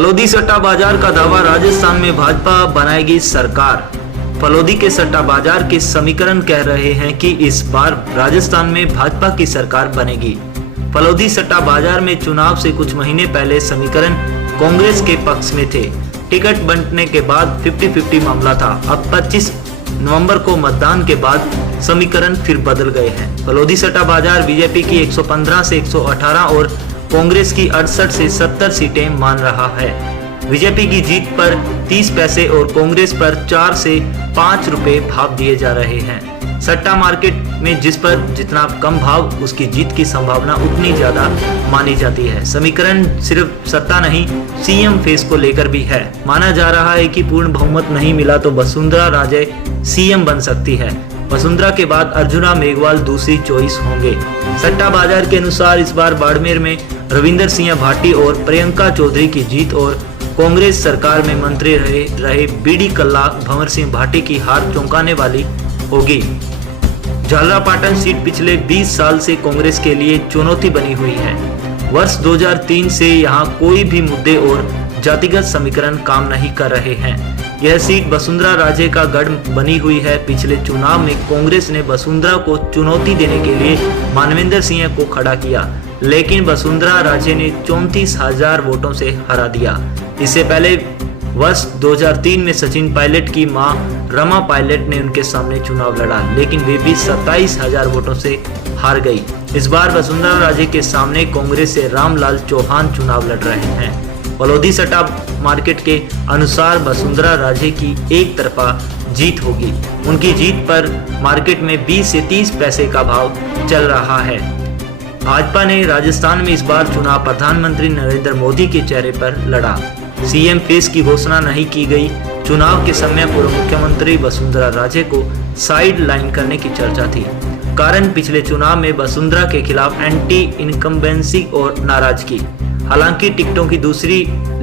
फलोदी सट्टा बाजार का दावा, राजस्थान में भाजपा बनाएगी सरकार। फलोदी के सट्टा बाजार के समीकरण कह रहे हैं कि इस बार राजस्थान में भाजपा की सरकार बनेगी। फलोदी सट्टा बाजार में चुनाव से कुछ महीने पहले समीकरण कांग्रेस के पक्ष में थे। टिकट बंटने के बाद 50-50 मामला था। अब 25 नवंबर को मतदान के बाद समीकरण फिर बदल गए हैं। फलोदी सट्टा बाजार बीजेपी की 115 से 118 और कांग्रेस की 68 से 70 सीटें मान रहा है। बीजेपी की जीत पर 30 पैसे और कांग्रेस पर 4 से 5 रुपए भाव दिए जा रहे हैं। सट्टा मार्केट में जिस पर जितना कम भाव, उसकी जीत की संभावना उतनी ज्यादा मानी जाती है। समीकरण सिर्फ सत्ता नहीं, सीएम फेस को लेकर भी है। माना जा रहा है कि पूर्ण बहुमत नहीं मिला तो वसुंधरा राजे सीएम बन सकती है। वसुंधरा के बाद अर्जुना मेघवाल दूसरी चॉइस होंगे। सट्टा बाजार के अनुसार इस बार बाड़मेर में रविंदर सिंह भाटी और प्रियंका चौधरी की जीत और कांग्रेस सरकार में मंत्री रहे बीडी कल्ला भंवर सिंह भाटी की हार चौंकाने वाली होगी। झालरापाटन सीट पिछले 20 साल से कांग्रेस के लिए चुनौती बनी हुई है। वर्ष 2003 से यहां कोई भी मुद्दे और जातिगत समीकरण काम नहीं कर रहे हैं। यह सीट वसुंधरा राजे का गढ़ बनी हुई है। पिछले चुनाव में कांग्रेस ने वसुंधरा को चुनौती देने के लिए मानवेंद्र सिंह को खड़ा किया, लेकिन वसुंधरा राजे ने 34,000 वोटों से हरा दिया। इससे पहले वर्ष 2003 में सचिन पायलट की मां रमा पायलट ने उनके सामने चुनाव लड़ा, लेकिन वे भी 27,000 वोटों से हार गई। इस बार वसुंधरा राजे के सामने कांग्रेस से रामलाल चौहान चुनाव लड़ रहे हैं। फलोदी सट्टा मार्केट के अनुसार वसुंधरा राजे की एक तरफा जीत होगी। उनकी जीत पर मार्केट में 20 से 30 पैसे का भाव चल रहा है। भाजपा ने राजस्थान में इस बार चुनाव प्रधानमंत्री नरेंद्र मोदी के चेहरे पर लड़ा। सीएम फेस की घोषणा नहीं की गई। चुनाव के समय पूर्व मुख्यमंत्री वसुंधरा राजे को साइड लाइन करने की चर्चा थी। कारण पिछले चुनाव में वसुंधरा के खिलाफ एंटी इनकम्बेंसी और नाराजगी। हालांकि टिकटों की दूसरी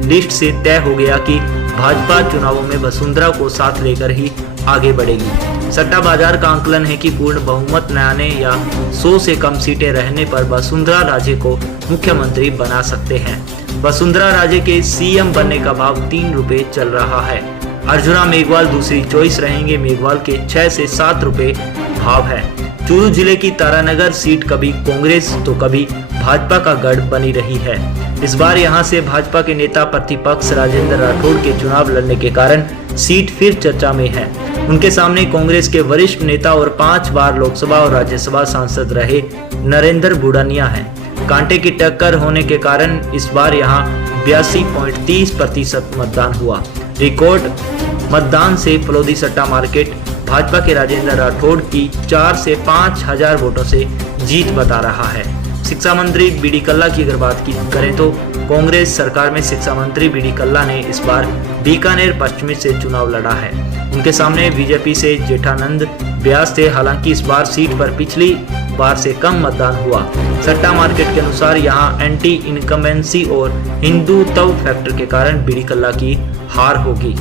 लिस्ट से तय हो गया कि भाजपा चुनावों में वसुंधरा को साथ लेकर ही आगे बढ़ेगी। सट्टा बाजार का आंकलन है कि पूर्ण बहुमत न आने या 100 से कम सीटें रहने पर वसुंधरा राजे को मुख्यमंत्री बना सकते हैं। वसुंधरा राजे के सीएम बनने का भाव 3 रुपए चल रहा है। अर्जुना मेघवाल दूसरी चॉइस रहेंगे। मेघवाल के 6 से 7 रुपए भाव है। चूरू जिले की तारानगर सीट कभी कांग्रेस तो कभी भाजपा का गढ़ बनी रही है। इस बार यहां से भाजपा के नेता प्रतिपक्ष राजेंद्र राठौड़ के चुनाव लड़ने के कारण सीट फिर चर्चा में है। उनके सामने कांग्रेस के वरिष्ठ नेता और 5 बार लोकसभा और राज्यसभा सांसद रहे नरेंद्र बुडानिया हैं। कांटे की टक्कर होने के कारण इस बार यहां 82.30% मतदान हुआ। रिकॉर्ड मतदान से फलोदी सट्टा मार्केट भाजपा के राजेंद्र राठौड़ की 4 से 5,000 वोटों से जीत बता रहा है। शिक्षा मंत्री बीडी कल्ला की अगर बात की करें तो कांग्रेस सरकार में शिक्षा मंत्री बीडी कल्ला ने इस बार बीकानेर पश्चिमी से चुनाव लड़ा है। उनके सामने बीजेपी से जेठानंद व्यास थे। हालांकि इस बार सीट पर पिछली बार से कम मतदान हुआ। सट्टा मार्केट के अनुसार यहां एंटी इनकम्बेंसी और हिंदुत्व फैक्टर के कारण बीडी कल्ला की हार होगी।